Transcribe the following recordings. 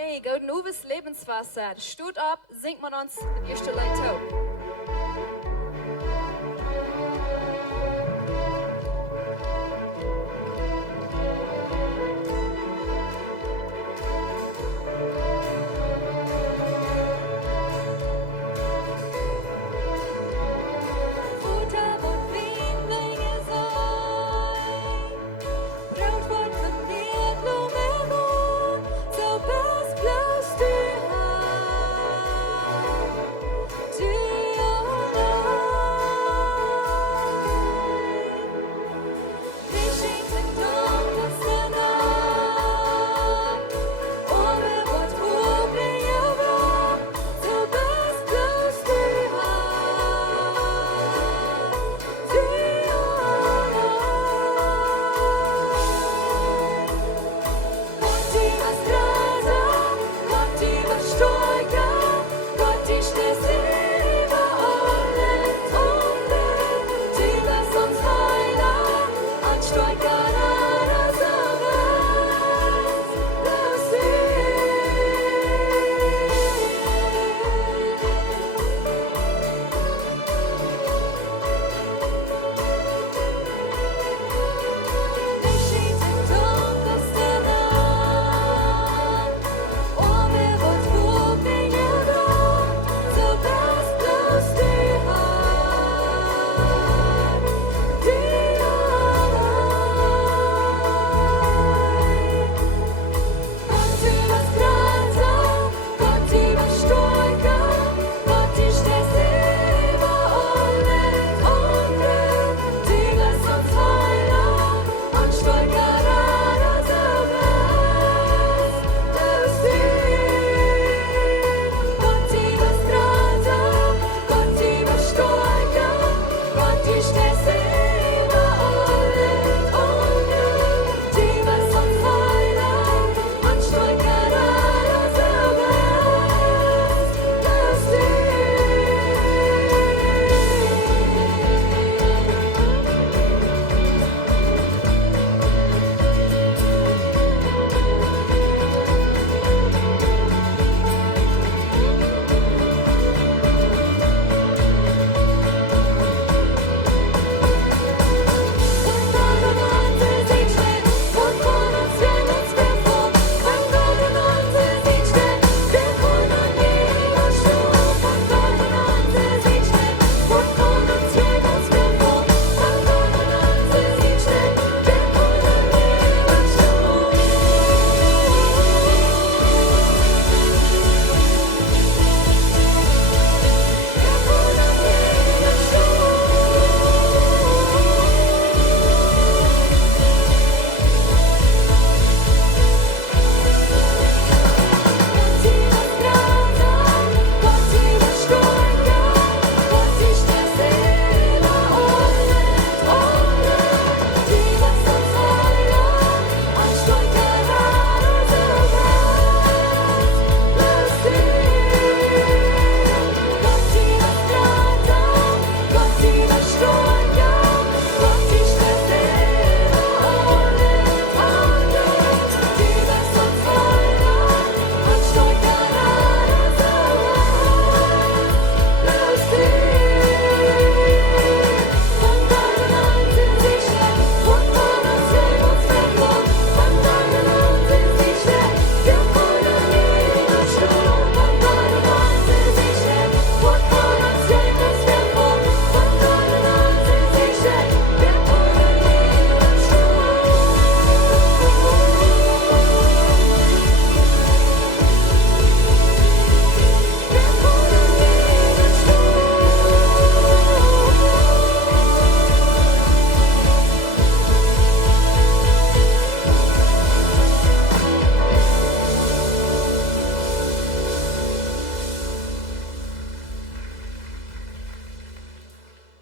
Hey, go novus Lebenswasser. Stut ab, singt man uns in erste Leito. Do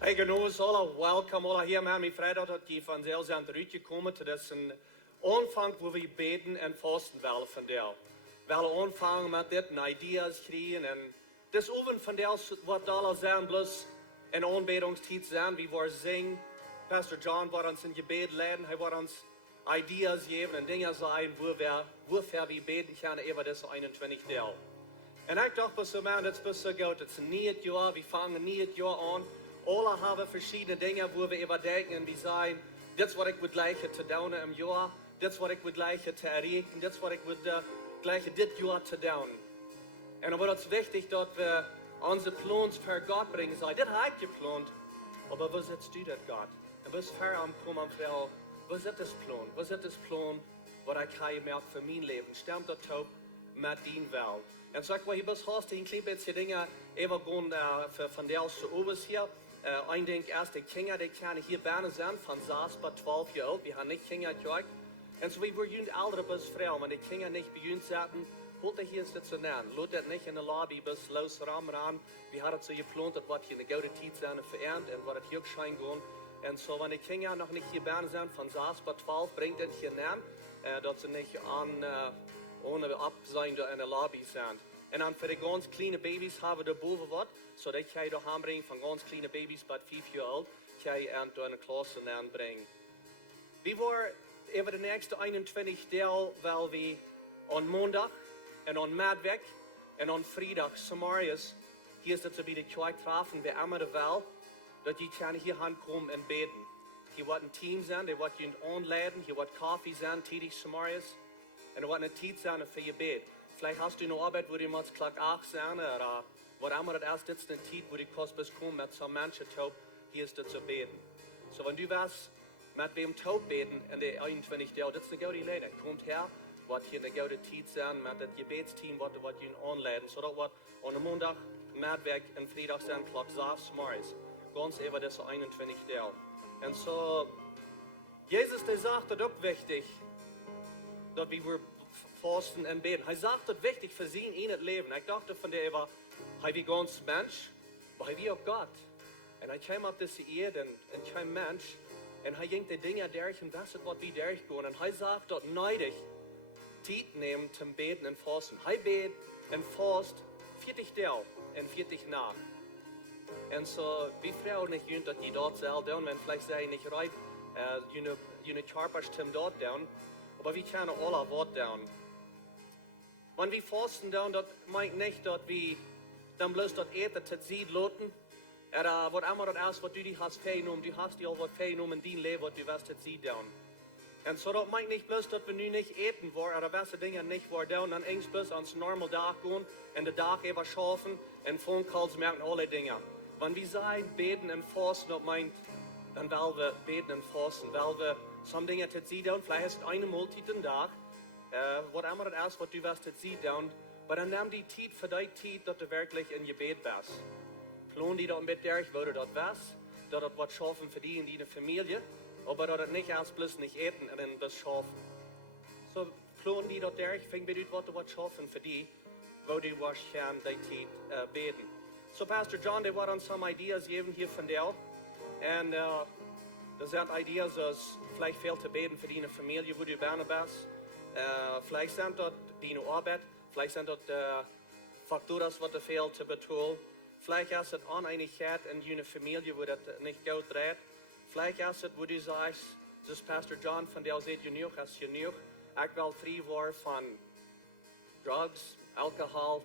Hey, genoos, alle welcome, alle hier met mij vrijdag dat die van zelfs aan het uitje komen. Het is een aanvang waar we beden en vasten willen van deel. We willen aanvangen met dit en ideeën krijgen. En het is ook van deel wat alle zijn, plus een aanbedingstijd zijn, wie we zingen. Pastor John wordt ons in gebed leiden, hij wordt ons ideeën geven en dingen zijn waar we beden kunnen over deze 21 deel. En ik dacht zo, man, dat is zo goed. Het is een nieuw jaar, we vangen niet het jaar aan. Alle hebben verschillende dingen waar we over denken en we zeggen, dit is wat ik wil lijken te doen im jaar, dit is wat ik wil lijken te erreichen, dit is wat ik wil lijken dit jaar te doen. En dan wordt het wichtig dat we onze plans per God brengen. Dit heb ik gepland, maar wat zit du dat God? En wat is ver aan komen en vragen, wat zit das plan? Wat zit das plan wat ik ga merken voor mijn leven? Stemt dat op met dien wel? En zeg maar, je bent haast een klein beetje dingen even gewoon van de eerste overs hier. Ik denk eerst de kinderen die kunnen hier bijna zijn van 6 tot 12 jaar oud. We hebben niet kinderen gehad. En zo we worden oudere bis vrouwen, maar die kinderen niet bij ons zaten. Holt hier zitten aan. Laat dat niet in de lobby bis los ran. We hadden het zo gepland dat wat hier in de gouden tijd zijn verernt en wat het hier schijnt gaan. En zo, wanneer de kinderen nog niet hier bijna zijn van 6 tot 12, brengt het hier aan. Dat ze niet ohne ab zijn in de lobby zijn. En dan voor de ganz kleine baby's hebben we boven wat, zodat je toch aanbrengt van ganz kleine baby's tot 5 jaar oud, kan je aan door een klas aanbrengen. We worden over de nächste 21 deel wel we aan maandag en aan maandag en aan vrijdag Samarias hier is dat ze bij de kerk treffen, we allemaal wel, dat je kan hier aankomen en beden. Hier wordt een team zijn, die wordt je aanleiden, hier wordt koffie zijn, tijdens Samarias. En er wordt een tijd zijn voor je bed. Vielleicht hast du eine Arbeit, wo du mal klak 8 sein, oder wo einmal das erst jetzt eine Zeit, wo du kannst bis kommen mit so manchen Taub, hier ist das zu beten. So, wenn du was mit wem Taub beten in der 21 Jahr, das ist eine gute Lehre. Kommt her, wird hier eine gute Zeit sein, mit dem Gebetsteam, wird ihn anleiten. So, das wird an Montag, Mittwoch und Freitag sein, klak 6 morgens. Ganz über das 21 Jahr. Und so, Jesus, der sagt, das ist auch wichtig, dass wir Fausten en Bäden. Hij zegt dat wichtig voor zijn in het leven. Ik dacht van de Eva, hij wie ganz mens, maar hij wie ook God. En hij kwam op deze aarde en kwam mens. En hij ging de dingen durch en was het wat we durchgaan. En hij zegt dat neidig tijd nemen te beden en fasten. Hij beet en fast 40 deel en 40 nacht. En zo, wie vrouwen niet junt dat je dat zal doen, men vielleicht zei je niet right, je charpers tim dat doen, maar we kunnen alle wat doen. Wenn wir fasten dann, das meint nicht, dass wir dann bloß das eten, das Seed loten. Oder was immer das ist, was du dich hast vergenommen, du hast dir auch was vergenommen in dein Leben, was du wirst das Seed down. Und so, das meint nicht bloß, dass wir nun nicht eten wollen, oder was Dinge nicht wollen down, dann eigentlich bloß ans normal Tag gehen, und den Tag eben schaffen, und Phone Calls merken alle Dinge. Wenn wir sagen, beten und fasten, das meint, dann wollen wir beten und fasten, weil wir some Dinge das Seed down, vielleicht ist es eine Multitude am Tag, wat immer das ist, was du wirst jetzt sehen, aber dann nimm die Zeit für die Zeit, dass du wirklich in Gebet bist. Plan die dort mit dir, wo du dort bist, dass du was schaffen für die in deine Familie, aber dass du nicht erst bloß nicht eten und dann das schaffen. So, plan die dort durch, fang mit was du was schaffen für die, wo du was kann, die Zeit beten. So, Pastor John, der war uns some ideas geben hier von dir, und das sind Ideas, dass vielleicht viel zu beten für deine Familie, wo du gerne bist. Vielleicht sind dort deine Arbeit, vielleicht sind dort Faktoren, was du viel zu betalen. Vielleicht ist es Uneinigkeit in deiner Familie, wo das nicht gut dreht. Vielleicht ist es, wo du sagst, das ist Pastor John, von der seht genug, ist genug. Ich will frei werden von Drugs, Alkohol,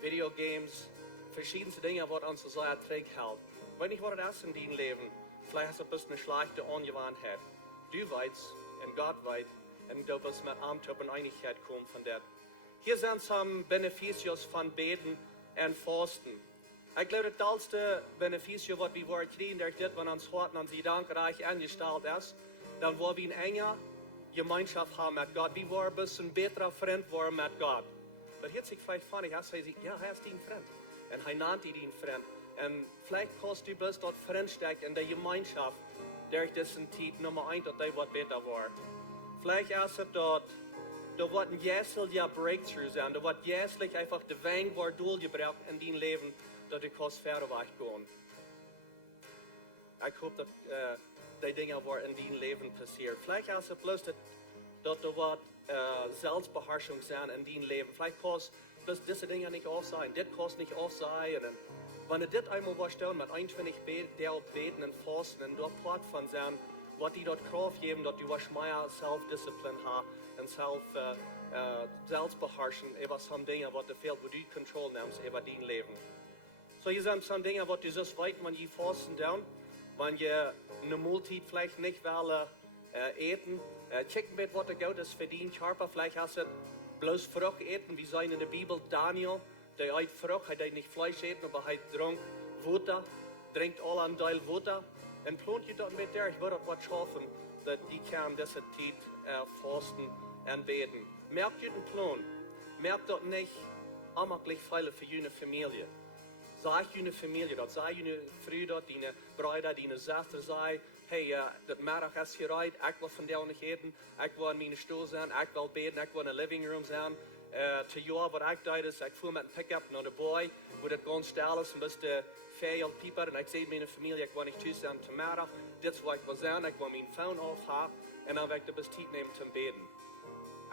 Videogames, verschiedene Dinge, was uns so erträglich hält. Wenn ich was das in deinem Leben, vielleicht ist es ein bisschen eine schlechte Angewohnheit. Du weißt und Gott weiß, und du wirst mit Amt und Einigkeit kommen von der. Hier sind some Beneficios von Beten und Fasten. Ich glaube, das tollste Beneficio, was wir kriegen, durch das, wenn uns Hort und sie dankreich angestellt ist, dann wollen wir eine enge Gemeinschaft haben mit Gott. Wir wollen ein bisschen besser Freund werden mit Gott. Aber hier sich vielleicht funny, er sagt, ja, er ist dein Freund. Und er nannt ihn dein Freund. Und vielleicht kannst du bloß dort Freund stecken in der Gemeinschaft, durch diesen Zeit Nummer 1, dass der was besser wird. Vielleicht ist es dort, da wird ein jährlicher Breakthrough sein, da wird jährlich einfach der Wein durchgebracht in dein Leben, dass du kannst verweicht gehen. Ik hoop dat die dingen waar in die leven passieren. Vielleicht als het bloß dat er wat zelfbeherrschung zijn in die leven. Vielleicht kost bloß diese dingen niet auf zijn. Dit kost niet auf zijn. En wanneer dit eenmaal was doen met 21 deel beten en fasten en door plaat van zijn, wat die dat kracht geven, dat je was meer zelfdiscipline hebt en zelfbeherrsching over zo'n dingen wat er veel, wat je controle neemt over die leven. So je zijn zo'n dingen wat je zo weet, wanneer je fasten down, wanneer je een maaltijd vielleicht niet wil eten, check met wat er goed is voor die Körper. Vielleicht als het bloß Frucht eten, wie zijn in de Bibel Daniel, der eet Frucht, hij deed niet Fleisch eten, aber hij dronk Water, drinkt al een deel Water. En plant je dat met der, ik wil dat wat schaffen, dat die kan deze tijd fasten en beden. Merk je den plan, merk dat niet amakkelijk veel voor je familie. Zeg je familie dat, zeg je vrouw dat, die bruid, die zuster zei, hey, dat middag is gereid, ik wil vandaag niet eten, ik wil in mijn stoel zijn, ik wil beden, ik wil in de living room zijn. Te jaar wat ik deed is, ik voer met een pick-up naar de boy, waar het gewoon stil is en best de veel pieper. En ik zei mijn familie, ik wil niet thuis zijn te middag, dit is wat ik wil zijn, ik wil mijn phone afhalen en dan wil ik de best tijd nemen te beden.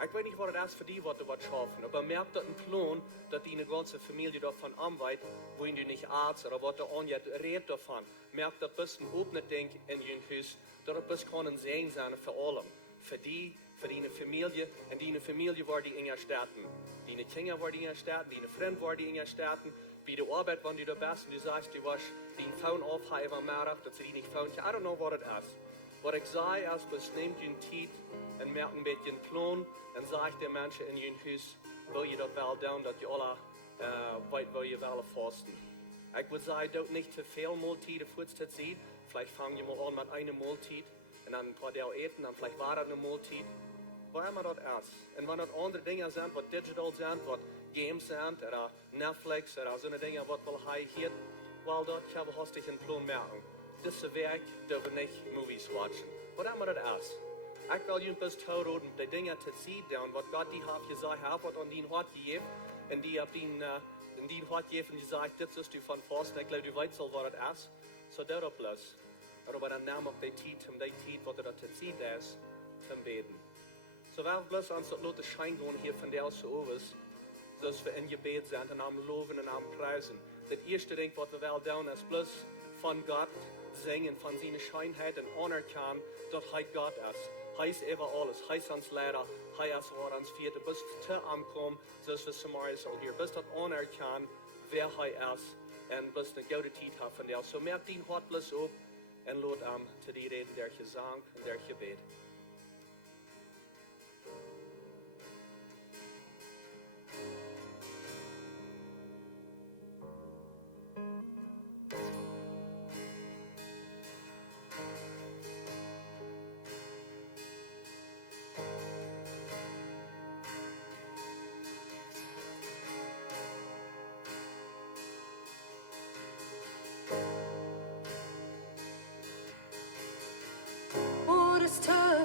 Ik weet niet wat het is voor die wat er wat schaffen, aber merk dat een plan, dat die ganze familie davon anweit, wo du nicht arzt oder was der Anja redet davon. Merk dat best een opene denk in je huis, dat het best kan een zijn zijn voor allem. Voor die familie en die familie waar die in je staten. Die kinderen waar die in je staten, die vriend waar die in je staten. Bij de arbeid, wanneer du da bist en du sagst, du was die phone afgeven am Mittag, dat ze die niet found. I don't know what it is. Wat ik zei is, dus neemt je een tijd en merk een beetje een plan en zeg de mensen in je huis, wil je dat wel doen, dat je alle weet wil je wel vasten. Ik wil zeggen, doe niet te veel maaltijden voor het zien. Vielleicht fang je mal an met een maaltijd en dan een paar deel eten, dan vielleicht war dat een maaltijd. Waar immer dat is. En wanneer dat andere dingen zijn, wat digital zijn, wat games zijn, of Netflix, of zo'n dingen wat wil hij hier, wel dat gaan we hastig een plan maken. Deze week doen we niet movies watchen. Wat immer dat is. Ik wil je best houden de dingen te zien doen, wat God die heeft gezegd, wat aan die hart gegeven, en die op die hart gegeven en gezegd, dit is du van vast, ik geloof du weet al wat het is. So doe dat plus. Maar dan neem op die tijd, om die tijd wat er te zien is, te beden. So we bloß uns das laten schijn gaan hier van der so over, zoals we in gebed zijn en am loven en am prijzen. Dat eerste ding wat we wel doen is bloß van God zingen, van zijn schijnheid en anerkennen dat hij God is. Hij is over alles, hij is ons leider, hij is waar ons vierde, bis te aankomen, zoals we Samaria al hier, bis dat anerkennen wer hij is en bis een goede tijd hebben van der. So merk die hart bloß op en laat hem te die reden der gezang en der gebed. What is time?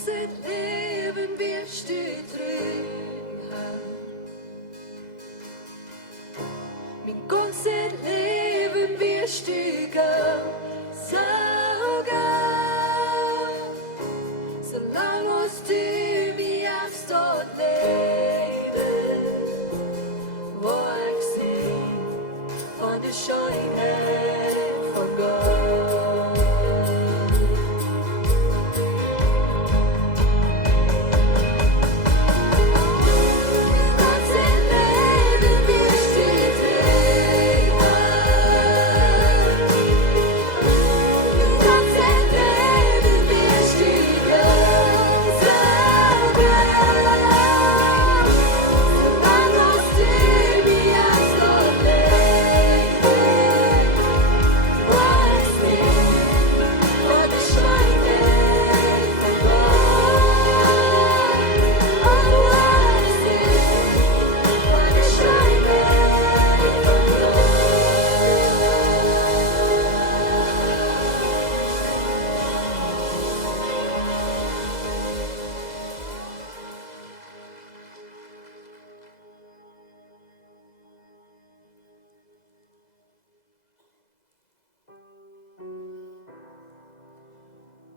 ganze Leben wirst du trüben haben. Mein ganzes Leben wirst du ganz saugen, solange du mich aufs dort leben, wo ich seh von der Schönheit von Gott.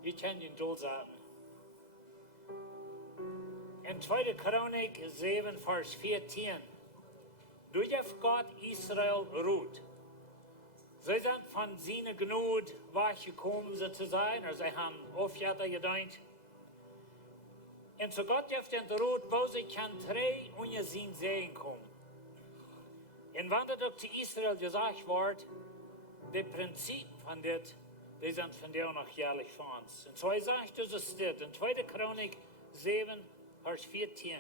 Wir kennen den Joel sagen. In 2. Chronik 7, Vers 14. Durch auf Gott Israel ruht. Sie sind von seiner Gnade weggekommen, sozusagen, also sie haben Aufjäger gedacht. Und zu Gott auf den Ruht, wo sie kann drei unter sein Segen kommen. Und wenn das auch zu Israel gesagt wird, das Prinzip von das, die sind von dir noch jährlich für uns. Und so sagt es steht in 2. Chronik 7, Vers 14.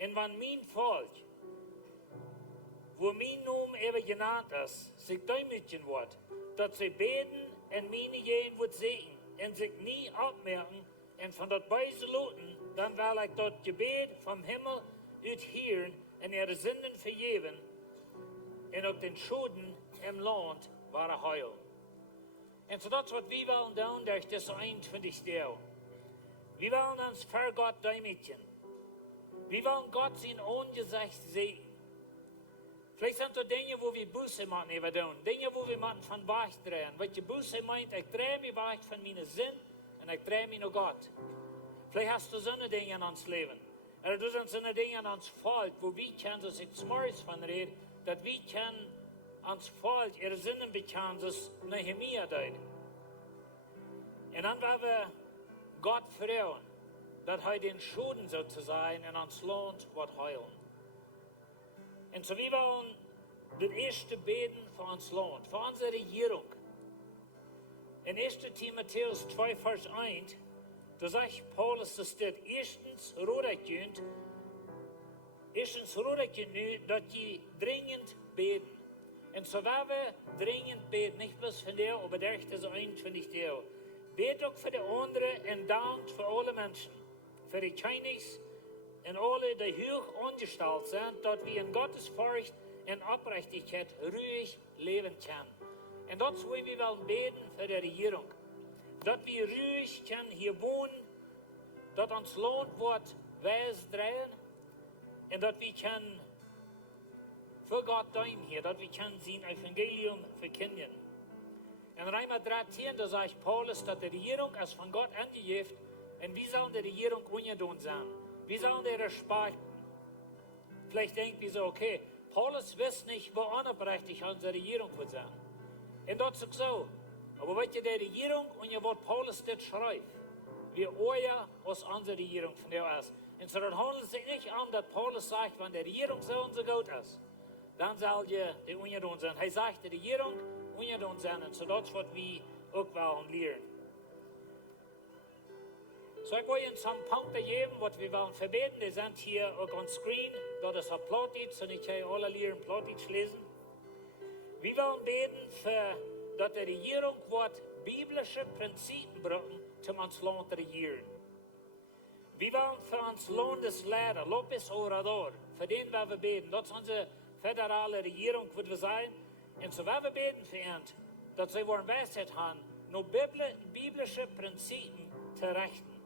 Und wenn mein Volk, wo mein Name eben genannt ist, sich demütigen wird, dass sie beten und meine jeden wird sehen und sich nie abmerken und von dort Beise looten, dann will ich dort Gebet vom Himmel hören und ihre Sünden vergeben und auch den Schulden im Land waren heilen. Und so das, was wir wollen tun, durch das 21. Jahr. Wir wollen uns für Gott demütigen. Wir wollen Gott sein Angesicht sehen. Vielleicht sind da Dinge, wo wir Buße machen, Dinge, wo wir machen von Weg drehen. Was die Buße meint, ich drehe mich weg von meinen Sinn und ich drehe mich nach Gott. Vielleicht hast du so eine Dinge in uns Leben. Oder du sind so eine Dinge in uns Volk, wo wir können, dass ich zumindest von rede, dass wir können ans Volk ihre Sünden bekennen, das Nehemia deed. Und dann werden wir Gott vertrauen, dass er den Schulden sozusagen in uns Land wird heilen. Und so wir wollen das erste beten für uns Land, für unsere Regierung. In 1. Timotheus 2, Vers 1, da sagt Paulus, dass das erstens ruderkünt, dass die dringend beten. Und so werden wir dringend beten, nicht bloß für die, aber durch das 21. Jahr. Bet auch für die anderen und dankt für alle Menschen, für die Königs und alle, die hoch angestellt sind, dass wir in Gottes Furcht und Aufrichtigkeit ruhig leben können. Und das wollen wir wollen beten für die Regierung. Dass wir ruhig können hier wohnen, dass uns Land wird Weiß drehen und dass wir können für Gott dienen hier, dass wir können sein Evangelium verkünden. In Römer 13, da sagt Paulus, dass die Regierung ist von Gott angegeben und wir sollen die Regierung ungedohnt sein. Wir sollen die respektieren. Vielleicht denken wir so, okay, Paulus weiß nicht, wo unberechtigt unsere Regierung wird sein. Und das ist so. Aber wenn ihr die Regierung und ihr wollt Paulus das schreibt, wir euer aus unserer Regierung von der ist. Und so dann handelt es sich nicht an, dass Paulus sagt, wenn die Regierung so und so gut ist, dann soll ihr die ungedohnt sein. Er sagt, die Regierung ungedohnt sein. Und so das, was wir auch wollen lernen. So ich will Ihnen some Punkte geben, was wir wollen verbeten. Die sind hier auch on screen. Das ist ein Plattdeutsch und ich kann alle lernen Plattdeutsch lesen. Wir wollen beten, dass die Regierung wird biblische Prinzipien brauchen, um uns Land zu regieren. Wir wollen für uns Land des Lehrer, Lopez Orador, für den wollen wir beten. Das ist unsere föderale Regierung, wird wir sein. Und so wollen wir beten für ihn, dass sie wollen Weisheit haben, nur biblische Prinzipien zu richten.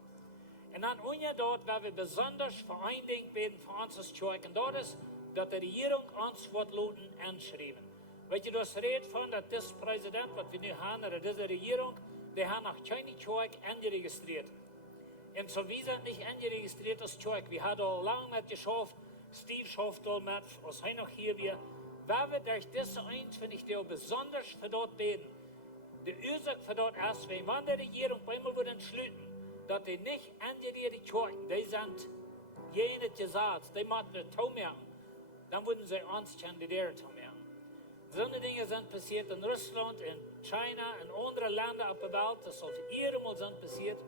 En dan dort, waar we besonders voor één ding beten voor ons als kerk. En dat is dat de regering ons wordt laten aanschrijven. Weet je, du hast redet van dat deze president, wat we nu hebben, dat deze regering, die haben nog keine kerk aangeregistreerd. En zo wie zijn niet aangeregistreerd als kerk. We hadden al lang met geschafft, Steve schafft al met, als hij nog hier weer. Waar we durch deze eins, vind ich, die besonders für dort beten. De Ursache für dort ist, wenn de regering einmal wird entschlüten, dass die nicht angerechte Kirchen, die sind jene gesagt, die machen nicht mehr, dann würden sie uns kandidieren mehr. So eine Dinge sind passiert in Russland, in China, in anderen Ländern auf der Welt, das sollte mal sind passiert.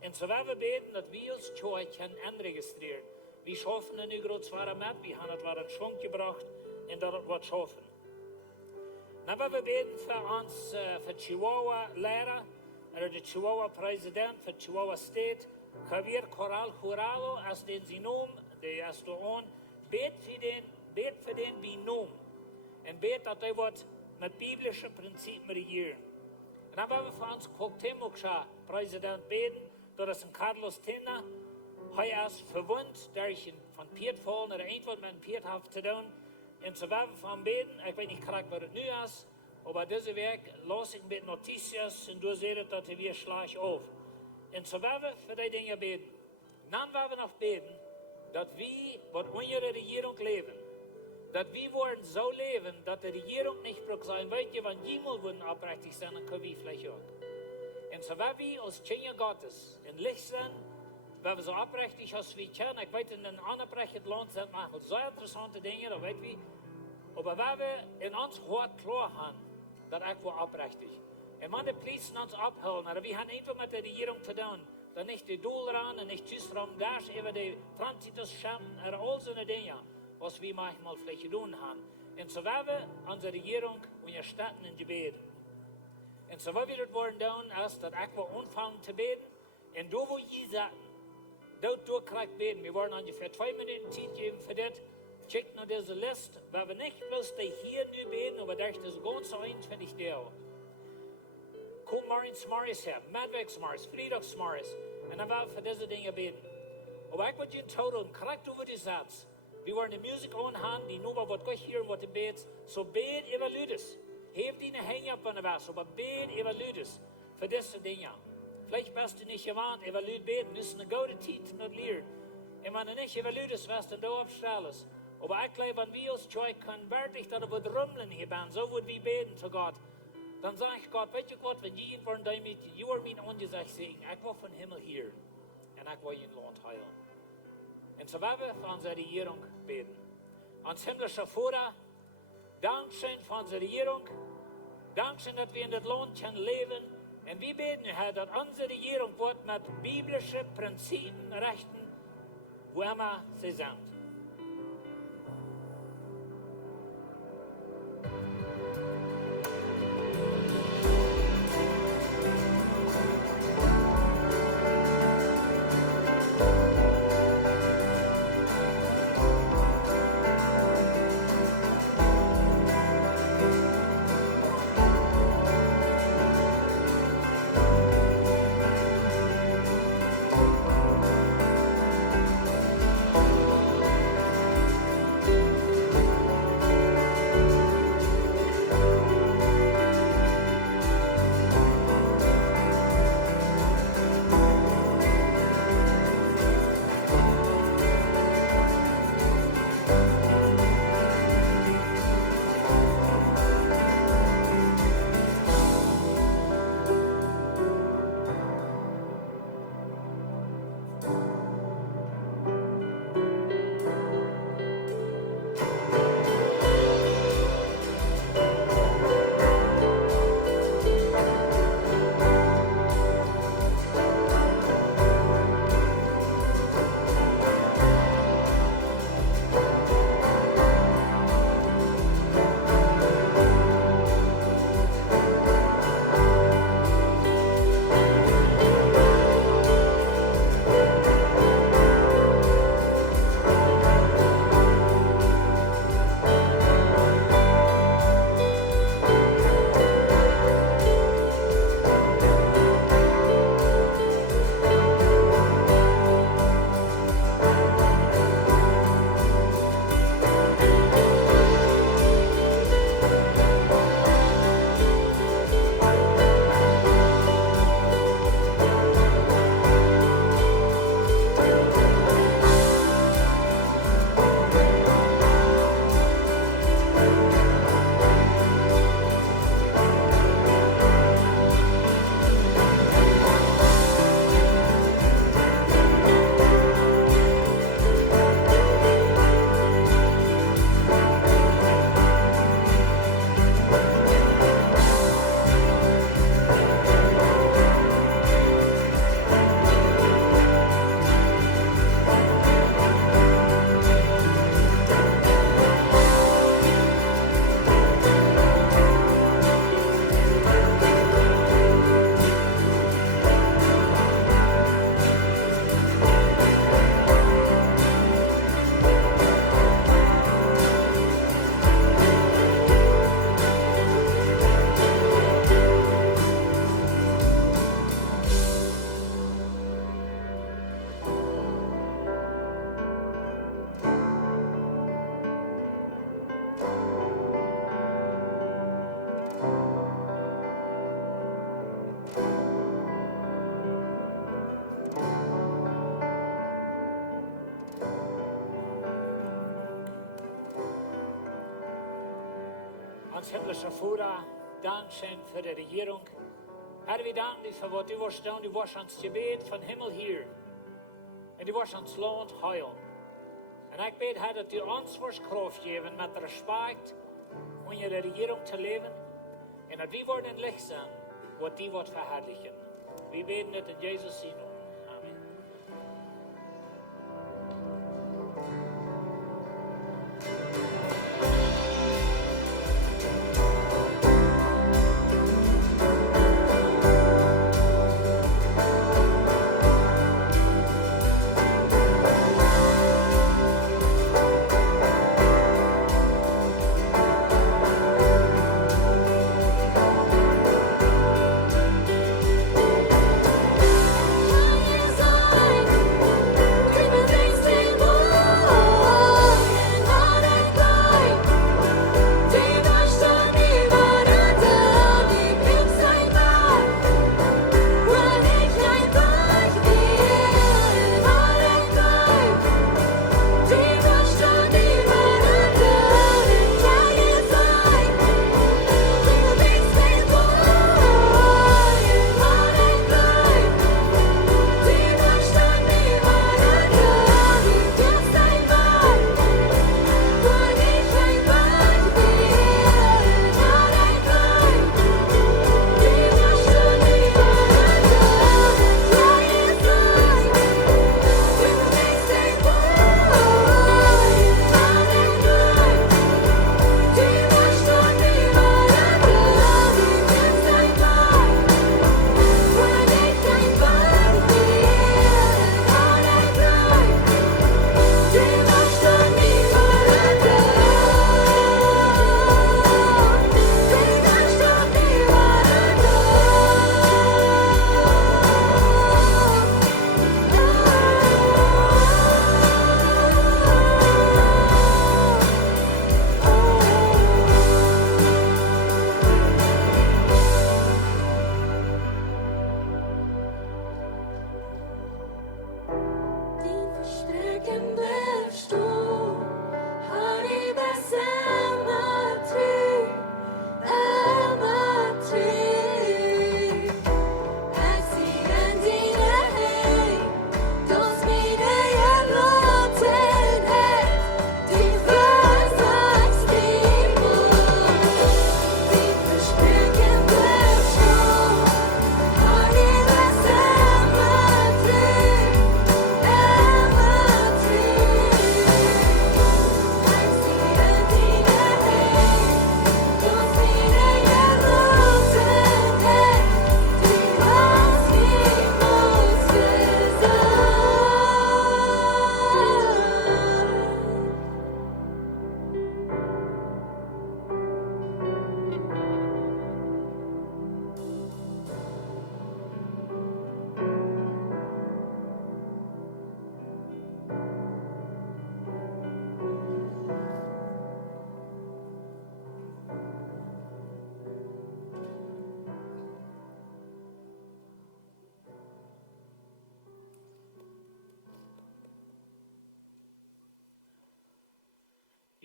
Und so werden wir beten, dass wir als Kirche anregistrieren. Wir schaffen eine große mit, wir haben das in Schwung gebracht und das wird schaffen. Dann werden wir beten für uns, für Chihuahua-Lehrer, oder der Chihuahua-Präsident für Chihuahua State, Javier Corral Jurado, als den sie nomen, der ist da an, bet für den wie nomen. Und bet, dass er wird mit biblischen Prinzipien regieren. Und dann werden wir für uns Präsident beten, das ist ein Carlos Tina, er ist verwundet, der ich von Piet fallen, oder irgendwas mit dem Piet hat zu tun. Und so werden wir von beten, ich weiß nicht, was es nu ist, aber diese Weg lasse ich mit Noticias und du seht, dass wir schlagen auf. Und so werden wir für die Dinge beten. Dann werden wir noch beten, dass wir, was unsere Regierung leben, dass wir wollen so leben, dass die Regierung nicht braucht sein, weil wir, wenn jemand würden abrechtig sein, dann können wir vielleicht auch. Und so werden wir als Kinder Gottes in Licht sein, wenn wir so abrechtig als wir kennen, ich weiß, in einem anerbrechend Land sind manchmal so interessante Dinge, da weiß wir, aber wenn wir in uns Hort klar haben, dann auch wir abrechtig. Und wenn die Polizei uns abholen, aber wir haben einfach mit der Regierung zu tun, dann nicht die Doel ran und nicht tschüss ran, da ist über die Transitus-Schämen, oder all so eine Dinge, was wir manchmal vielleicht tun haben. Und so werden wir unsere Regierung unterstützen in Gebet. Und so wie wir das wollen tun, ist, dass auch wir anfangen zu beten, und da wo ihr sagt, dort durchkriegt beten. Wir wollen ungefähr 2 Minuten Zeit geben für das. Checkt noch diese Liste, weil wir nicht bloß die hier nu beten, aber durch das ganze eins finde ich der auch. Komm morgens Morris her, Mittwochs Morris, Freitags Morris, und dann werden wir für diese Dinge beten. Aber ich möchte Ihnen total, korrekt über die Satz. Wir wollen die Musik anhören, die nur was gleich hier und was du betest. So bet über Lüdes. Hebt die Hänge ab an der was, aber bet über Lüdes für diese Dinge. Vielleicht bist du nicht gewarnt, über Lüd beten, das ist eine gute Zeit und Lied. Und wenn du nicht über Lüdes was du da aufstellst. Aber ich glaube, wenn wir als Kirche können wirklich da wird rummeln hier bin, so würden wir beten zu Gott. Dann sage ich Gott, weißt du Gott, wenn die ihn wollen, damit du mir angesagt sagen, ich will von Himmel hier und ich will ihn Land heilen. Und so werden wir für unsere Regierung beten. Ans himmlische Vater, Dankeschön für unsere Regierung. Dankeschön, dass wir in das Land können leben. Und wir beten, Herr, dass unsere Regierung wird mit biblischen Prinzipien rechten, wo immer sie sind. uns himmlischer Vater, Dankeschön für die Regierung. Herr, wir danken dir für was du warst tun. Du warst uns Gebet von Himmel hier. Und du warst uns Land heilen. Und ich bete, Herr, dass du uns wirst Kraft geben, mit Respekt in der Regierung zu leben. Und dass wir wollen Licht sein, was die wird verherrlichen. Wir beten das in Jesus' Namen. Amen.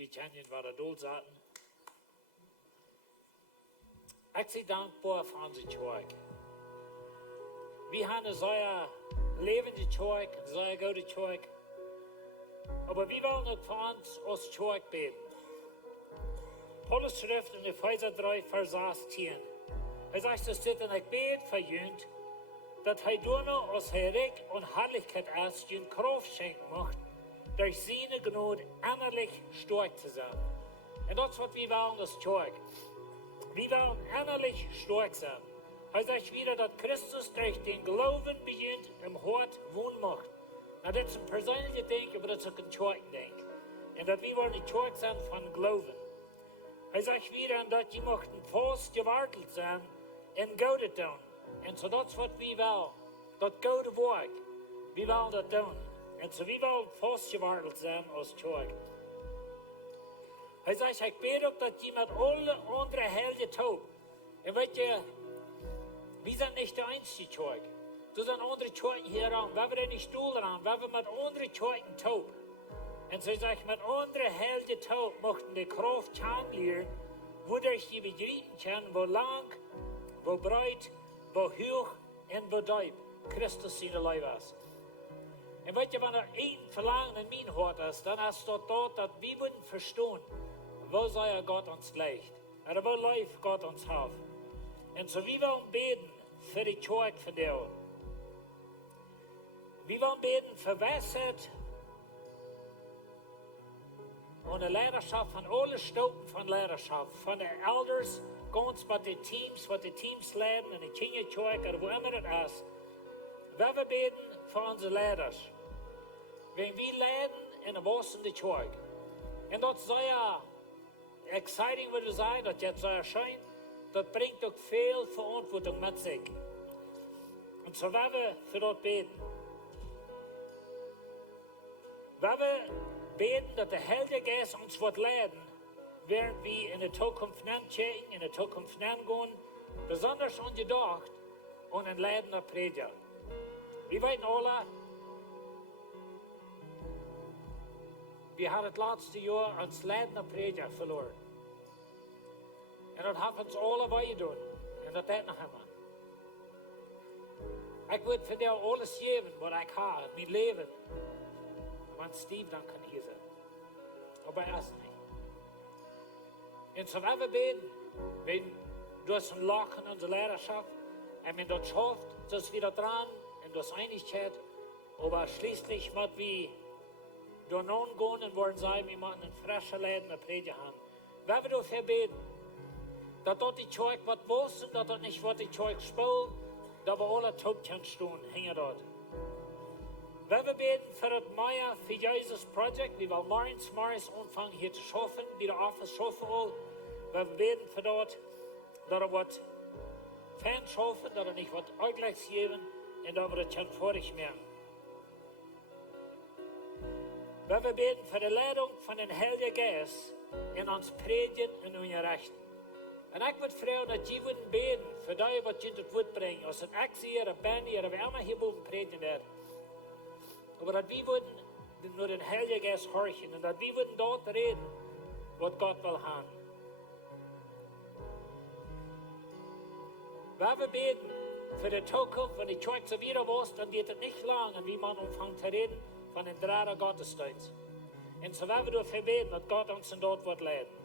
Die kennen waar de dood zaten. Ik zie dankbaar voor onze kerk. We hebben zo'n levende kerk, zo'n goede kerk. Aber wir wollen auch für uns als Kerk beten. Paulus schrift in Epheser 3, Vers 10. Er sagt, es steht, und ich bete für jünd, dass er durch aus Herrlich und Herrlichkeit erst jünd Kraft schenken macht, durch seine Gnade innerlich stark zu sein. Und das ist, was wir wollen als Kerk. Wir wollen innerlich stark sein. Er sagt wieder, dass Christus durch den Glauben beginnt, im Hort wohnen macht. Nou, dit is een persoonlijke ding, maar dat is ook een kerk ding. En dat we worden een kerk zijn van geloven. Hij zegt weer dat je mochten vastgeworteld zijn in goede doen. En zo dat is wat we willen. Dat goede werk. We willen dat doen. En zo we willen vastgeworteld zijn als kerk. Hij zegt, ik weet ook dat je met alle andere helden toopt. En weet je, we zijn niet de einzige kerk. Er zijn andere kerken hier aan. We hebben er niet stoel aan. We hebben met andere kerken toopt. En ze zegt, met andere helden toopt mochten de kracht aanleren wodurch die begrieten können, wo lang, wo breit, wo hoch und wo tief Christus seine Leib ist. Und weet je, wenn één verlangen in mijn hart ist, dann ist dort, dass wir würden verstehen, wo sei Gott uns leicht, oder wo läuft Gott uns auf. Und so wir wollen beten für die Kirche von dir. Wir wollen beten für Weisheit und eine Leidenschaft von allen Stufen von Leidenschaft, von den Elders, ganz bei den Teams, was die Teams leiden, in der Kinderkirche oder wo immer das ist. Wir beten für unsere Leiders. Wenn wir leiden in der Boss in der Kirche. Und das soll ja exciting, würde ich sagen, das jetzt soll erscheinen, das bringt auch viel Verantwortung mit sich. Und so werden wir für das beten. Wenn wir beten, dass der Heilige Geist uns wird leiten, während wir in der Zukunft checken, in der Zukunft gehen, besonders ungedacht und ein leidender Prediger. Wir wissen alle, wir haben das letzte Jahr als leidender Prediger verloren. Und das hat uns alle weitergetan. Und das tut noch immer. Ich würde für dich alles geben, was ich habe, mein Leben. Wenn Steve dann kann hier sein. Aber er ist nicht. Und so werden wir beten, wenn du hast ein Loch in unserer Lehrerschaft, und wenn das schafft, dass wir da dran und das Einigkeit, aber schließlich mit wir durch nun gehen und wollen sagen, wir machen einen frischen Leben, eine Predigt haben. Werden wir dafür beten, dass dort die Kirche was wissen, dass dort nicht was die Kirche spielt, dass wir alle Taubchen stehen, hängen dort. Wenn wir beten für das Meier, für Jesus Projekt, wir wollen morgens anfangen hier zu schaffen, wieder Office schaffen wollen. Wenn wir beten für dort, dass wird Fans schaffen, dass nicht was Eugleichs geben und dass wir das schon vorig mehr. Wenn wir beten für die Leitung von den Heiligen Geist in uns Predigen und unsere Rechten. Und ich würde fragen, dass Sie würden beten für die, was Sie das Wort bringen, als ein Axi oder Benny oder wer immer hier oben predigen wird. Aber dass wir würden nur den Heiligen Geist horchen und dass wir würden dort reden, was Gott will haben. Wenn wir beten für die Zukunft, wenn die Kirche so wieder was, dann wird es nicht lang, wie man anfängt zu reden von den drei Gottesdienst. Und so werden wir dafür beten, dass Gott uns in dort wird leiten.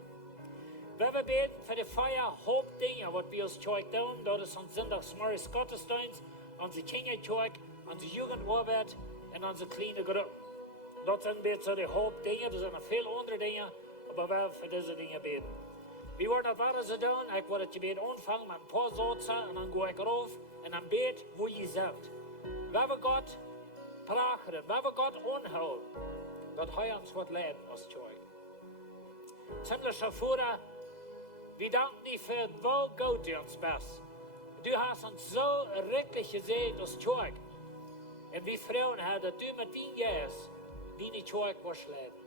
Wenn wir beten für die Feier, Hauptdinge, was wir als Kirche tun, das ist unser Sonntagsmorgens Gottesdienst, unsere Kinderkirche, unsere Jugendarbeit und unsere kleine Gruppe. Das sind so die Hauptdinge, das sind noch viele andere Dinge, aber wir werden für diese Dinge beten. Wie wollen das weiter so tun? Ich werde das Gebet anfangen mit ein paar Sätzen und dann gehe ich rauf und dann bete, wo ihr seid. Wenn wir Gott prachen, wenn wir Gott anholen, dass er uns wird leiden als Kirche. Ziemlicher Vater, wir danken dir für das Wohl du uns bist. Du hast uns so richtig gesehen als Kirche. Und wir freuen uns, dass du mit deinem Geist deine Kirche wirst leiden.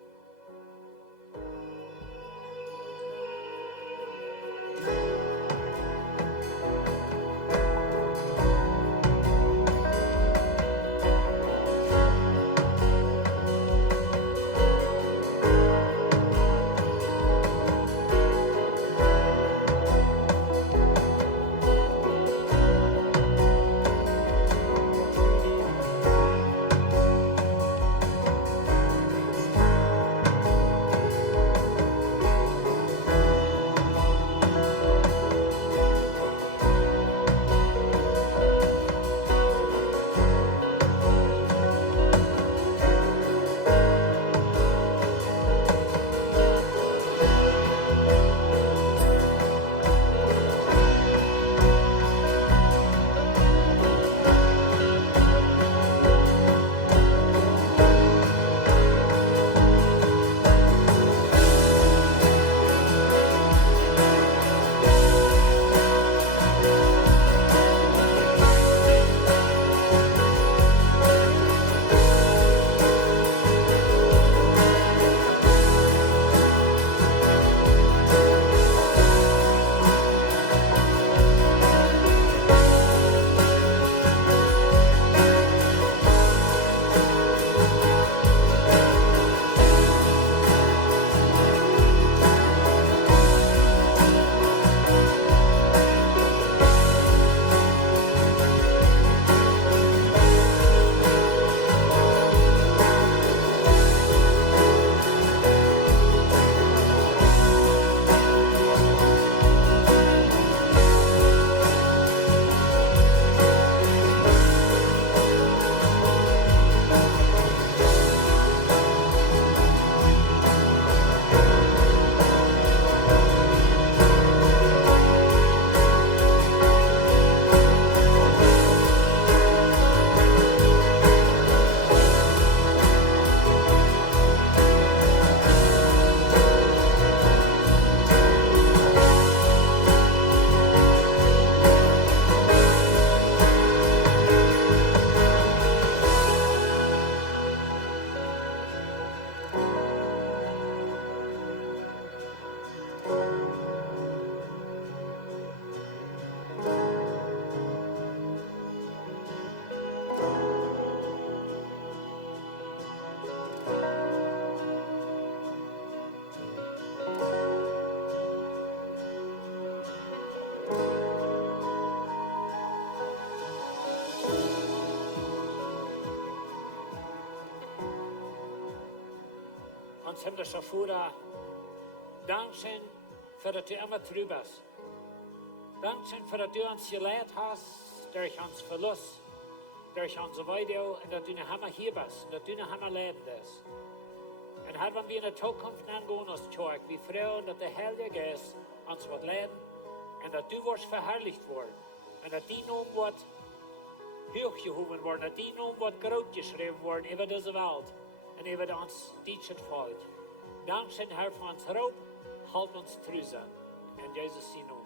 Ons himmlischer Vater, Dankeschön für dass du immer treu bist. Dankeschön für dass du uns gelehrt hast, durch uns Verlust, durch unser Video, und dass du noch immer hier bist, und dass du noch immer leben bist. Und hat wenn wir in der Zukunft angehen als Tag, wie froh, dass der Heilige Geist uns wird leiden, und dass du wirst verherrlicht worden, und dass die Namen wird hochgehoben worden, dass die Namen wird groß geschrieben worden über diese Welt und über uns deutsches Volk. Dankeschön, Herr, für uns Raub, halt uns treu sein. In Jesus' Namen.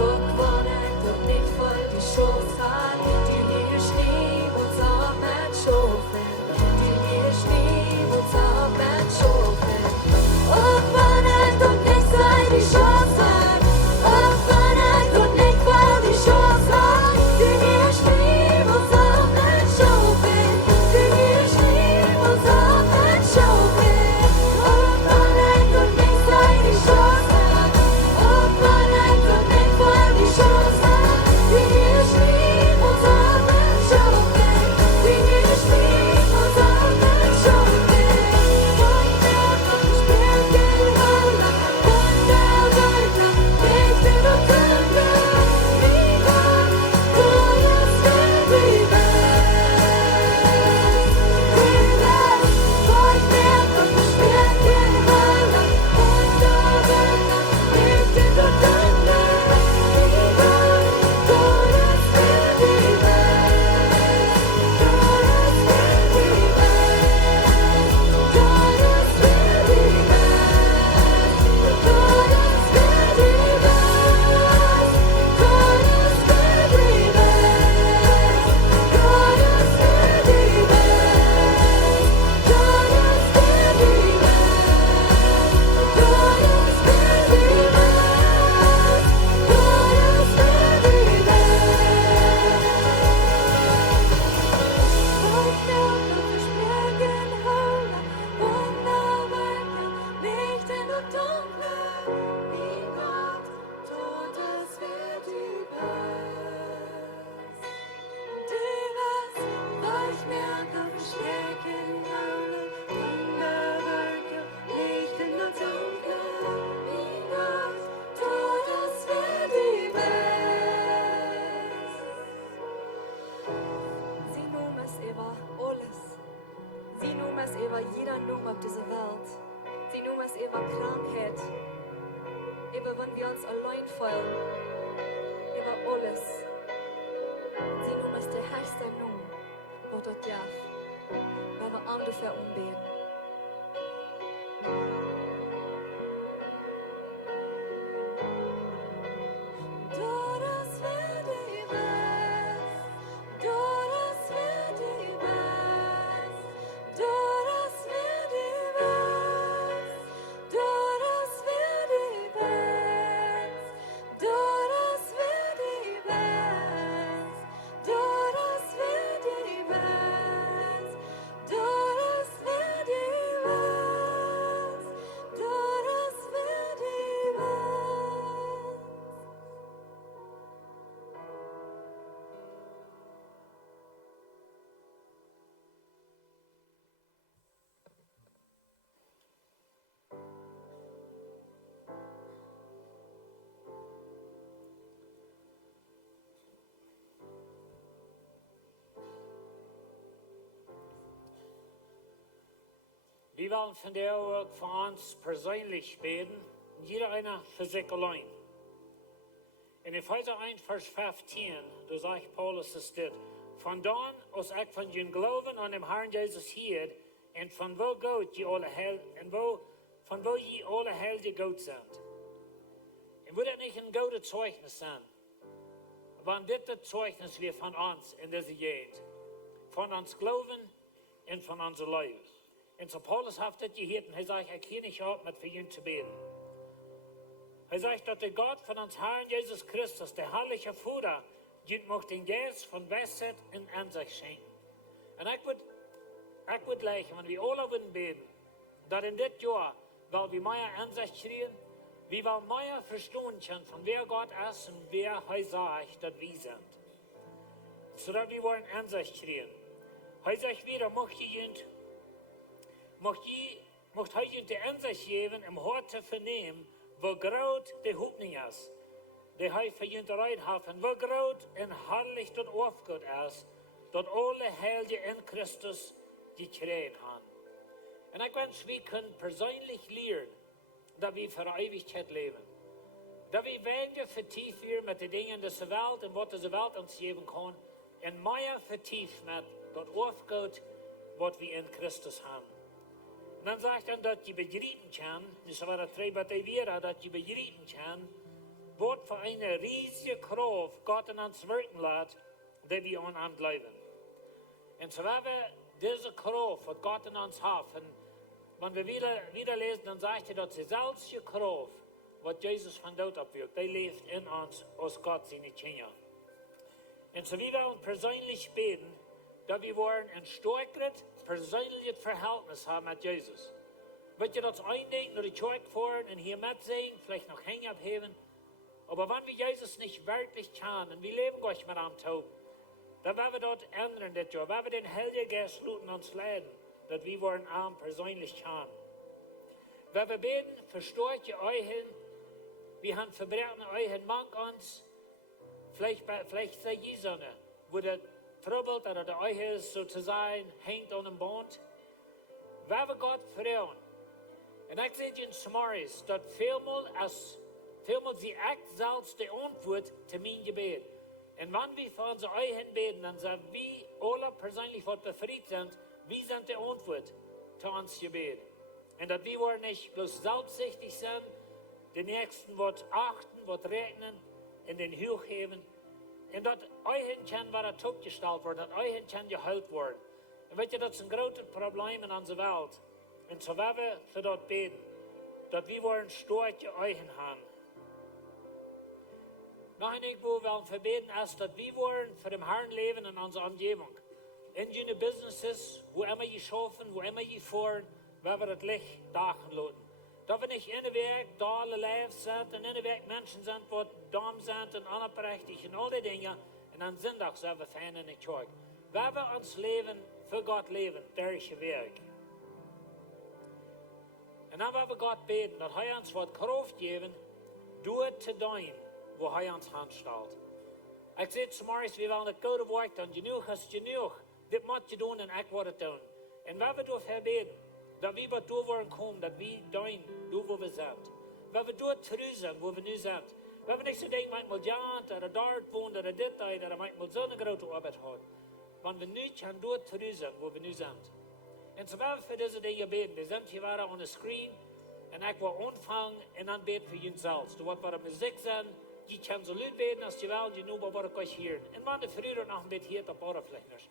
Oh, über jeder Nummer auf dieser Welt. Die Nummer ist über Krankheit, über wenn wir uns allein fühlen, über alles. Die Nummer ist der höchste Nummer, was dort darf, weil wir andere für umbeten. Wir wollen von der auch für uns persönlich beten, jeder einer für sich allein. In Epheser 1, Vers 15, da sagt Paulus es dit, von dann aus ich von den Glauben an dem Herrn Jesus hier, und von wo Gott je alle Held, und von wo je alle Helden Gott sind. Und würde das nicht ein gutes Zeugnis sein, wenn das Zeugnis wir von uns in dieser Jugend, von uns Glauben und von unserem Leben. Und so Paulus hat das gehört und er sagt, ich kann nicht auf, mit für ihn zu beten. Er sagt, dass der Gott von uns Herrn Jesus Christus, der herrliche Vater, möchte den Geist von Weisheit und Einsicht schenken. Und ich würde lächeln, wenn wir alle würden beten, dass in das Jahr, weil wir mehr Einsicht kriegen, wir wollen mehr verstehen können, von wer Gott ist und wer er sagt, dass wir sind. So dass wir wollen Einsicht kriegen. Er sagt wieder, mocht heute die Einsicht geben, im Hort zu vernehmen, wo groß die Hoffnung ist, die er für ihn bereit hat, und wo groß und herrlich das Aufgott ist, dass alle Helden in Christus die Krähen haben. Und ich wünsche, wir können persönlich lernen, dass wir für Ewigkeit leben. Dass wir weniger vertieft werden mit den Dingen dieser Welt und was diese Welt uns geben kann, und mehr vertieft mit das Aufgott, was wir in Christus haben. Und dann sagt er, dass die begreifen können, das war der Treiber der Vera, dass die begreifen können, was für eine riesige Kraft Gott in uns wirken lässt, die wir an glauben. Und so wenn wir diese Kraft, was Gott in uns hat, und wenn wir wieder lesen, dann sagt er, dass die selbst Kraft, was Jesus von dort abwirkt, die lebt in uns aus Gott seine Kinder. Und so wie wir uns persönlich beten, dass wir wollen ein starkes, persönliches Verhältnis haben mit Jesus. Wird ihr das eindenken oder die Kirche fahren und hier mitsehen, vielleicht noch hängen abheben, aber wenn wir Jesus nicht wirklich kennen und wir leben Gott mit am Tag, dann werden wir dort ändern, das Jahr, wenn wir den Heiligen Geist luten uns leiden, dass wir wollen am persönlich kennen. Wenn wir beten, versteht ihr euch, wir haben verbrechen euch, mag uns, vielleicht sei die Sonne, wo der Trouble oder der euch ist, so zu sein, hängt an dem Band. Wenn wir Gott fragen, und ich sehe in Samaris, dass vielmal sie echt selbst die Antwort zu meinem Gebet. Und wenn wir für unsere Euchen beten, dann sind wir alle persönlich, was befreit sind, wir sind die Antwort zu uns Gebet. Und dass wir wollen nicht bloß selbstsüchtig sein, den Nächsten was achten, was rechnen, in den Hoch heben. Und dass Euchen kann, was er zurückgestellt wird, dass Euchen kann geholfen werden. Und wisst ihr, das ist ein großes Problem in unserer Welt. Und so werden wir für dort beten, dass wir wollen starke Euchen haben. Noch ein Ding, wo wir wollen verbeten, ist, dass wir wollen für den Herrn leben in unserer Umgebung. In jene Businesses, wo immer je schaffen, wo immer je fahren, werden wir das Licht dachen lassen. Dass wir nicht in der Weg da alle Leben sind und in der Weg Menschen sind, die dumm sind und unberechtigt und all die Dinge. Und dann sind auch selber fein in der Kirche. Wenn wir uns leben, für Gott leben, durch den Weg. Und dann werden wir Gott beten, dass er uns was Kraft geben, durch zu tun, wo er uns handstellt. Ich sehe zum Beispiel, wir wollen das gute Werk tun, genug ist genug. Das muss je doen en ik word het doen. En waar we door verbeden, dat we wat door worden komen, dat we doen, door waar we zijn. Waar we door terug zijn, waar we nu zijn. Waar we niet zo denken, manchmal ja, dat er daar woont, dat er dit, dat er manchmal zo'n grote arbeid had. Want we nu gaan door terug zijn, waar we nu zijn. En zowel voor deze dingen beden, we zijn hier waren op de screen, en ik wil ontvangen en dan beden voor jezelf. Er wordt wat muziek zijn, je kan zo luid beden als je wil, je know wat ik hier. En man, de vroeger nog een beetje hier op Oberflächnisch.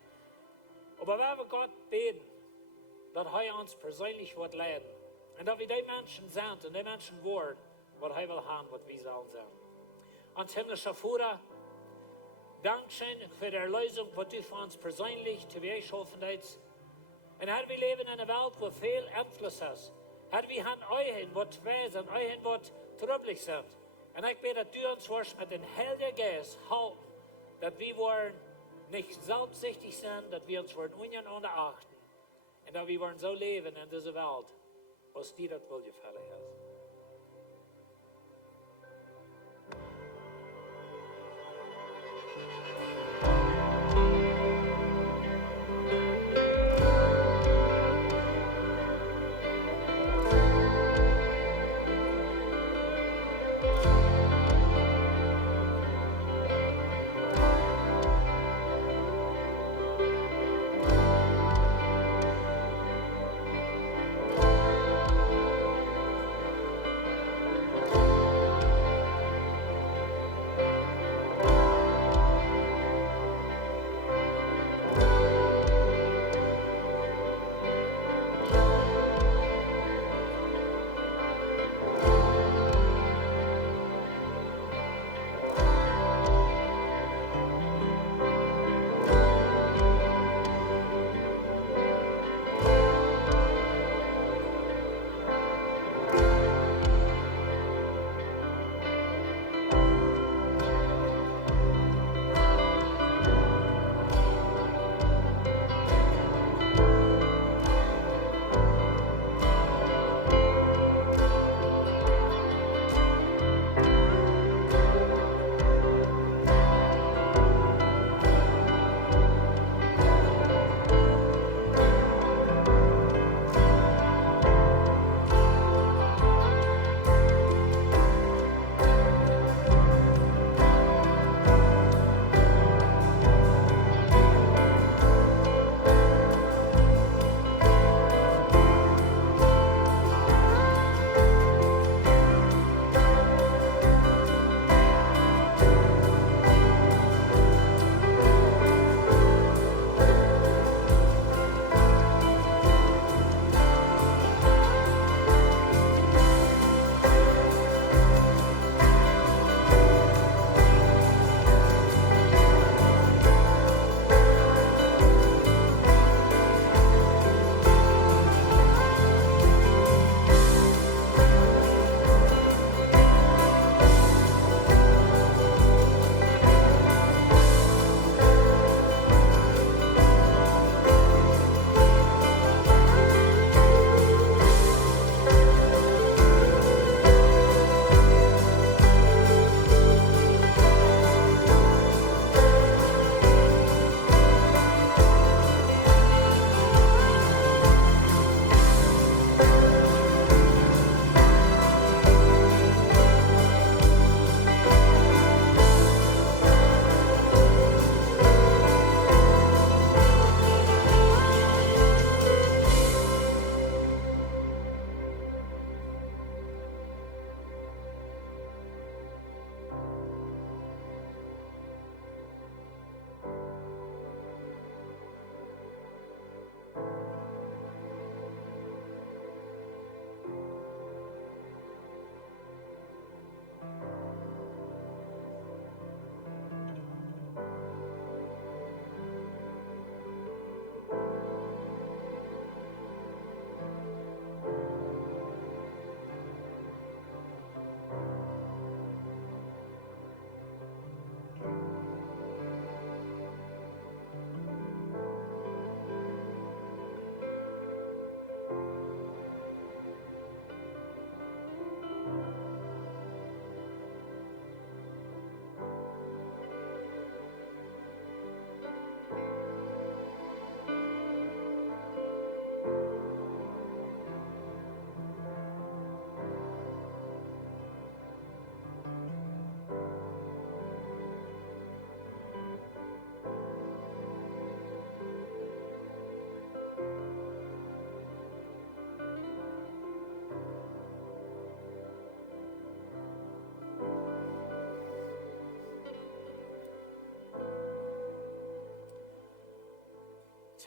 Aber waar we God beden, dat hij ons persoonlijk wordt leiden. En dat we die mensen zijn en die mensen worden, wat hij wil gaan, wat we zullen zijn. Ons himmlische Vater, dankzij voor de erlösung, wat u voor ons persoonlijk teweegschaffen hebt. En Herr, we leven in een wereld waar veel Einfluss is. Herr, we haben euch, wat wij zijn, euch, wat trüblich zijn. En ik bid dat u ons wordt met een Heiligen Geist halten, dat we worden nicht selbstsüchtig zijn, dat we ons worden untereinander achten. En dat we worden zo leven in deze wereld, als die dat wil gefallen heeft.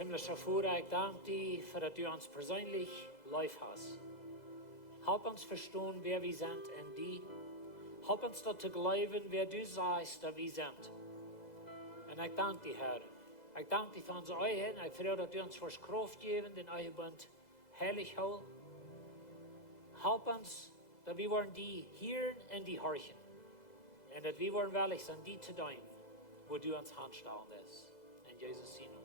Himmlischer Vater, ich danke dir, für dass du uns persönlich live hast. Help uns verstehen, wer wir sind in dir. Help uns dort zu glauben, wer du sagst, dass wir sind. Und ich danke dir, Herr. Ich danke dir für unsere Eigen. Ich freue, dass du uns fors Kraft geben, den Eigen Bund herrlich hol. Help uns, dass wir wollen die hören und die horchen. Und dass wir wollen wirklich an die zu dein, wo du uns handstellen ist. In Jesus' Namen.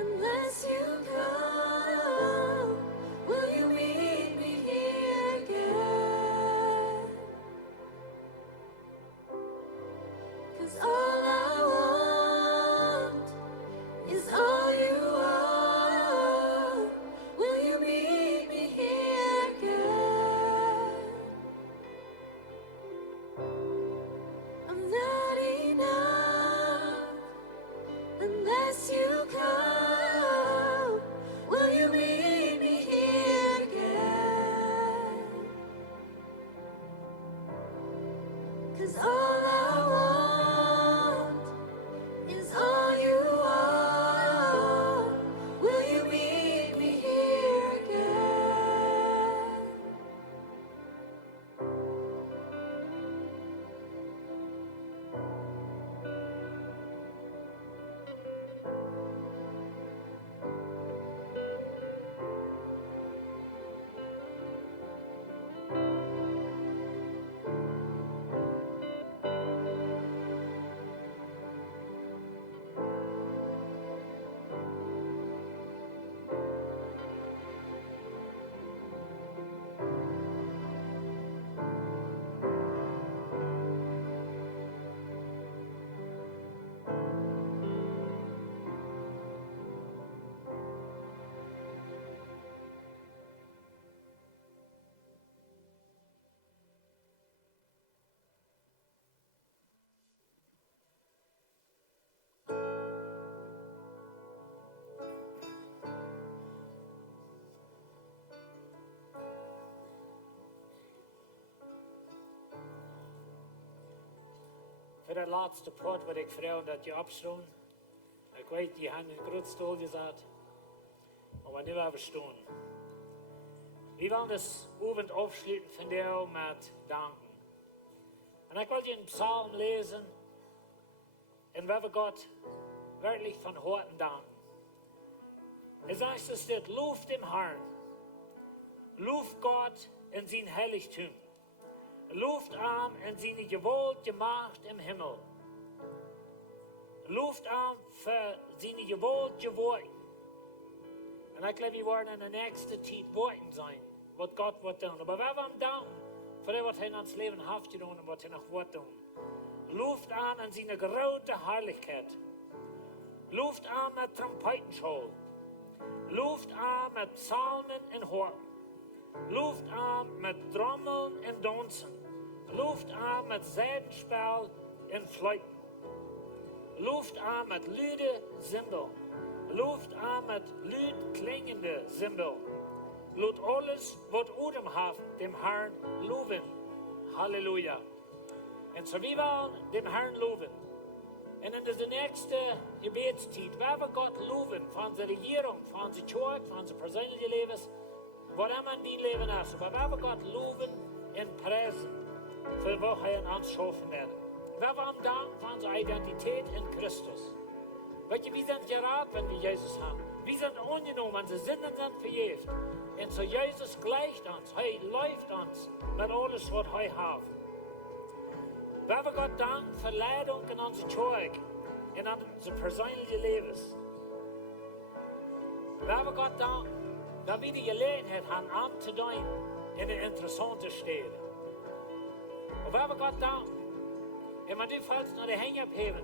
Amen. All I want für den letzten Part, wo ich Frau dat je abstehen. Ich weiß, die haben einen Grutstuhl gesagt, aber nicht mehr verstehen. Wir wollen das Abend aufschließen von dir mit Danken. Und ich wollte einen Psalm lesen, und wir Gott wirklich von Herzen danken. Es heißt, es steht, Lob dem Herrn, lob Gott in sein Heiligtum, lobt ihm in seine Gewalt gemacht im Himmel, lobt ihm für seine Gewalt geworden. Und ich glaube, wir werden in der nächsten Zeit warten sein, was Gott wird tun. Aber wir wollen danken für das, was er in uns Leben hat getan und was er noch wird tun. Lobt ihm in seine große Herrlichkeit. Lobt ihm mit Trompetenschall. Lobt ihm mit Psalmen und Horn. Lobt ihm mit Trommeln und Dansen. Lobt ihm mit Seidenspiel und Fleuten. Lobt ihm mit lüde Zimbeln. Lobt ihm mit lüd klingende Zimbeln. Lobt alles, was Odem hat, dem Herrn loben. Halleluja. Und so wir wollen dem Herrn loben. Und in der nächsten Gebetszeit werden wir Gott loben für unsere Regierung, für unsere Kirche, für unser persönliches Leben, was immer in dein Leben ist. Aber wir werden Gott loben und preisen, für was er in uns schaffen wird. Wir wollen danken für unsere Identität in Christus. Weißt du, wir sind gerade, wenn wir Jesus haben. Wir sind angenommen, unsere Sünden sind vergeben. Und so Jesus gleicht uns, er läuft uns mit alles, was er hat. Wir wollen Gott danken für Leitung in unserer Kirche, in unser persönliches Leben. Wir wollen Gott danken, dass wir die Gelegenheit haben, Amt zu tun in einer interessanten Stadt. Und wir wollen Gott danken, und wenn du fällst nach den Hängen abheben,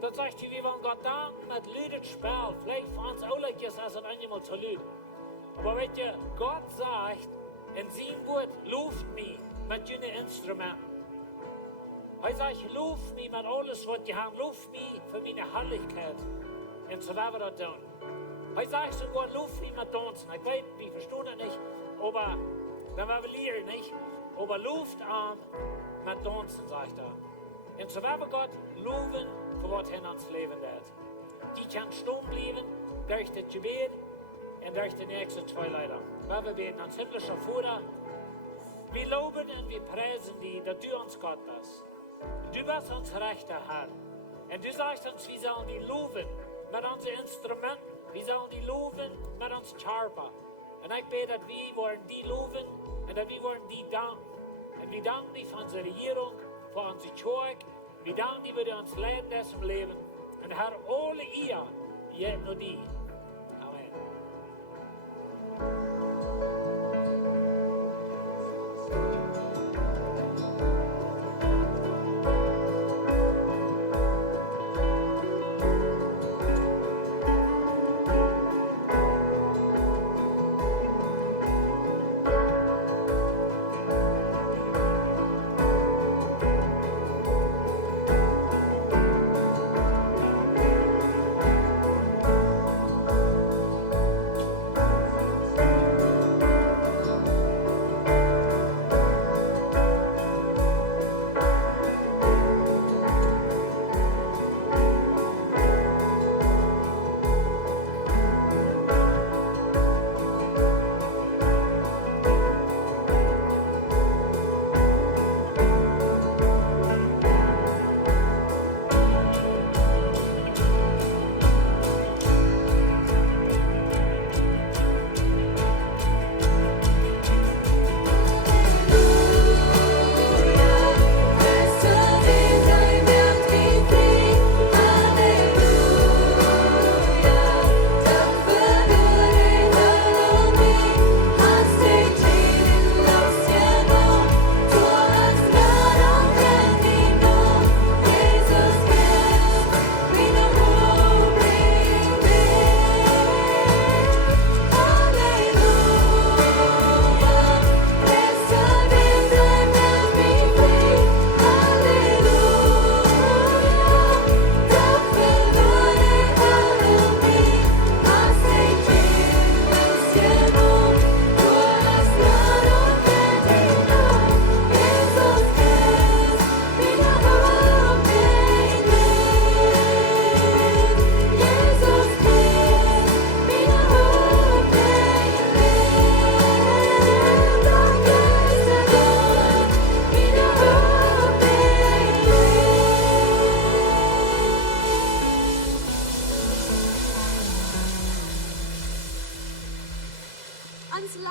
dann sagst du, wir wollen Gott danken mit lüdet Spiel. Vielleicht für uns alle ist es einmal zu lüd. Aber weißt du, Gott sagt in seinem Wort, luft mich mit deinen Instrumenten. Er sagt, luft mich mit alles, was die haben, luft mich für meine Herrlichkeit. Und so werden wir das tun. Er sagt sogar, luft mich mit Tanzen. Ich weiß, wir verstehen das nicht, aber dann werden wir lernen, nicht? Aber luft an mit Tanzen, sagt er. Und so werden wir Gott loben, für was er in uns leben wird. Die kann stumm bleiben durch das Gebet und durch die nächsten zwei Leiter. Weil wir beten ans himmlische Vater, wir loben und wir preisen dich, dass du uns Gott bist. Du bist uns rechter Herr. Und du sagst uns, wir sollen die loben mit unseren Instrumenten. Wir sollen die loben mit uns Charpa. Und ich bete, dass wir wollen die loben und dass wir wollen die danken. Und wir danken dir für unsere Regierung, für unsere Kirche. Wir danken dir, für uns leiden lässt im Leben. Und Herr, alle ihr, jetzt nur die. Amen.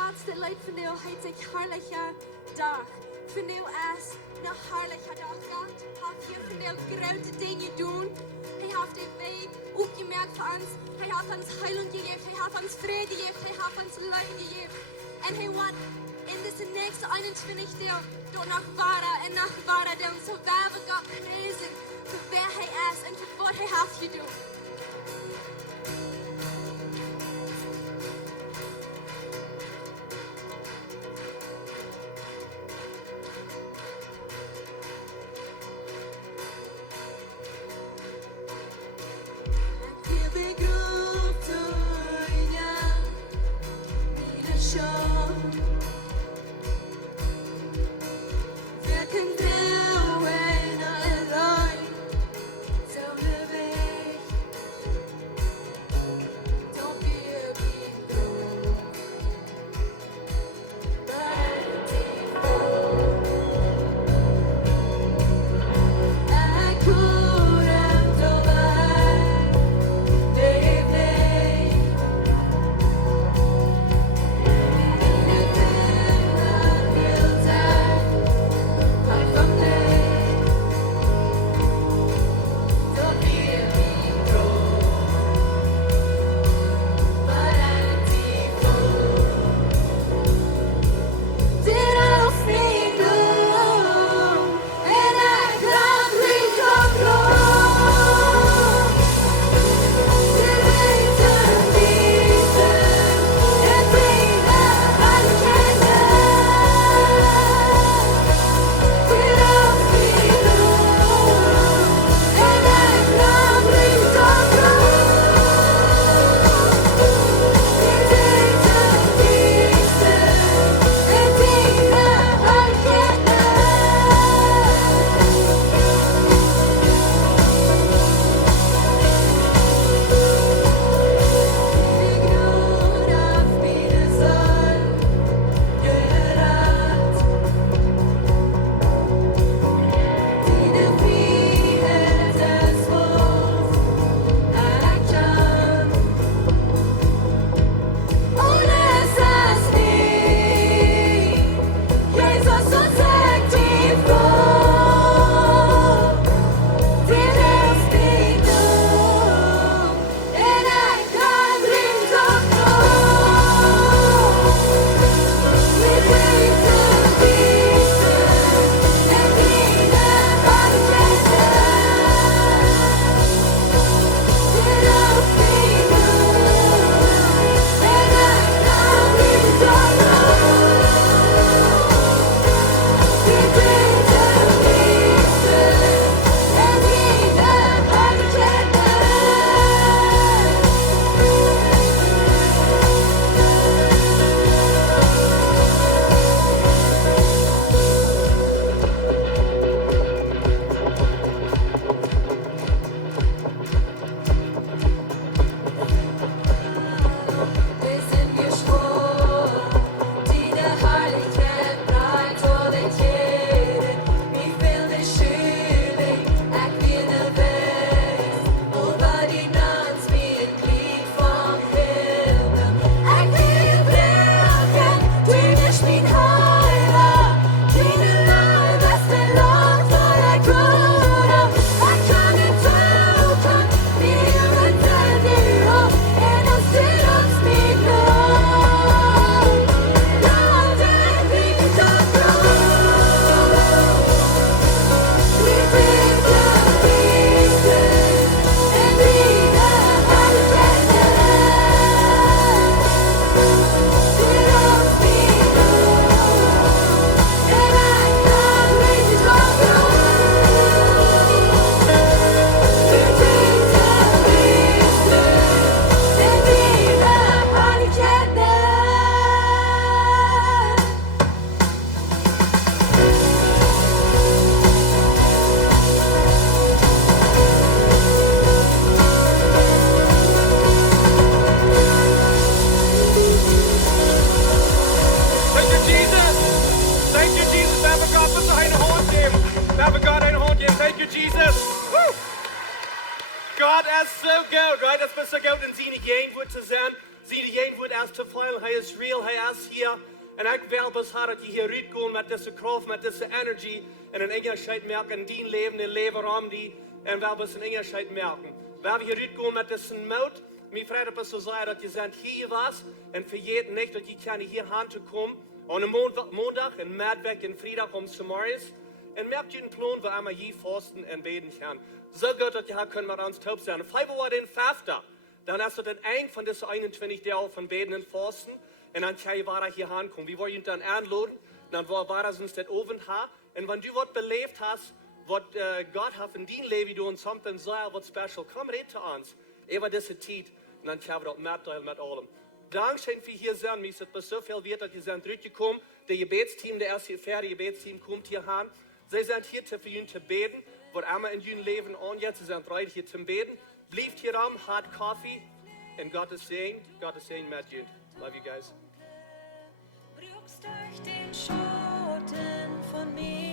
laatste lied van jou heet zich Herrliche Dag. Van jou is een herrliche dag, God. Heeft hier van jou grote dingen doen. Hij heeft de weg opgemerkt voor ons. Hij heeft ons heilung gegeven. Hij heeft ons vrede gegeven. Hij heeft ons leven gegeven. En hij wil in deze nächste 21 deel door nog ware deel. Zo waar we God prijzen voor wer hij is en voor wat hij heeft gedaan. God is so good, right? Het is zo goed in zijn geen woord te zijn. Zie je een wordt als te veel, hij is real, hij is hier. En ik wil dus dat je hier uitkomt met deze kracht, met deze energie. En een Engelscheid merken in die leven, in leven om die. En we hebben een Engelscheid merken. Waar we hier uitkomen met deze moed. Mijn vrienden hebben zo zeggen dat je zijn hier was. En vergeet niet dat je kan hier aan te komen. Aan een maandag, en maandag en vrijdag om s'morgens. En merkt je een plan waar we hier vasten en beden gaan. Zo goed dat je hier kunnen met ons taub zijn. 5 Uhr den 5. Dan is het het eind van deze 21 dagen van beden en vasten. En dan kan je waar hier aankomen. We willen je dan aanladen. Dan waar ze ons dat over gaan. En wanneer du wat beleefd hast, wat God heeft in die leven doen, something zo wat special, kom red te ons. Over deze tijd. En dan gaan we dat meedelen met allem. Dankzij we hier zijn, mis het pas zoveel weer dat je zijn teruggekomen. De gebedsteam, de eerste verre gebedsteam komt hier aan. Zij zijn hier voor jullie te beden. Wat allemaal in jullie leven aanjet, ze zijn bereid hier te beden. Blijft hier aan, hard koffie. En God is saying met jullie. Love you guys. Brückst durch den Schoten von mir.